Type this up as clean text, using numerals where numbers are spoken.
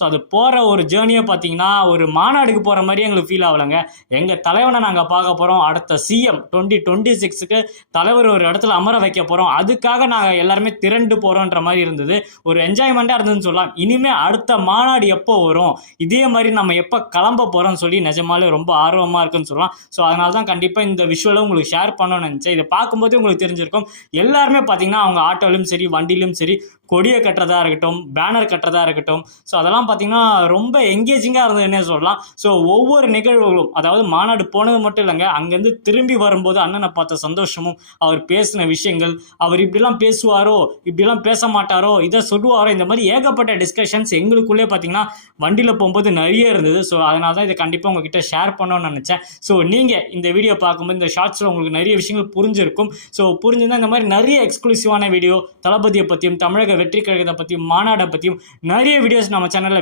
So அது போகிற ஒரு ஜேர்னியை பார்த்தீங்கன்னா ஒரு மாநாடுக்கு போகிற மாதிரி எங்களுக்கு ஃபீல் ஆகலைங்க. எங்கள் தலைவனை நாங்கள் பார்க்க போகிறோம், அடுத்த சிஎம் 2026க்கு தலைவர் ஒரு இடத்துல அமர வைக்க போகிறோம், அதுக்காக நாங்கள் எல்லாருமே திரண்டு போகிறோன்ற மாதிரி இருந்தது. ஒரு என்ஜாய்மெண்ட்டாக இருந்ததுன்னு சொல்லலாம். இனிமேல் அடுத்த மாநாடு எப்போ வரும், இதே மாதிரி நம்ம எப்போ கிளம்ப போகிறோம்னு சொல்லி நிஜமாலே ரொம்ப ஆர்வமாக இருக்குன்னு சொல்லலாம். ஸோ அதனால தான் கண்டிப்பாக இந்த விஷுவலை உங்களுக்கு ஷேர் பண்ணணும்னு நினச்சேன். இதை பார்க்கும்போது உங்களுக்கு தெரிஞ்சிருக்கும், எல்லாருமே பார்த்தீங்கன்னா அவங்க ஆட்டோலையும் சரி வண்டியிலும் சரி கொடியை கட்டுறதா இருக்கட்டும், பேனர் கட்டுறதா இருக்கட்டும், ஸோ அதெல்லாம் பார்த்தீங்கன்னா ரொம்ப எங்கேஜிங்காக இருந்ததுன்னே சொல்லலாம். ஸோ ஒவ்வொரு நிகழ்வுகளும், அதாவது மாநாடு போனது மட்டும் இல்லைங்க, அங்கேருந்து திரும்பி வரும்போது அண்ணனை பார்த்த சந்தோஷமும், அவர் பேசின விஷயங்கள், அவர் இப்படிலாம் பேசுவாரோ இப்படிலாம் பேச மாட்டாரோ இதை சொல்லுவாரோ, இந்த மாதிரி ஏகப்பட்ட டிஸ்கஷன்ஸ் எங்களுக்குள்ளே பார்த்தீங்கன்னா வண்டியில் போகும்போது நிறைய இருந்தது. ஸோ அதனால தான் இதை கண்டிப்பாக உங்ககிட்ட ஷேர் பண்ணணும்னு நினச்சேன். ஸோ நீங்கள் இந்த வீடியோ பார்க்கும்போது இந்த ஷார்ட்ஸில் உங்களுக்கு நிறைய விஷயங்கள் புரிஞ்சிருக்கும். ஸோ புரிஞ்சுருந்தால் இந்த மாதிரி நிறைய எக்ஸ்க்ளூசிவான வீடியோ தளபதியை பற்றியும் தமிழக வெற்றி கழகத்தை பற்றியும் மாநாடை பற்றியும் நிறைய வீடியோஸ் நம்ம சேனலில்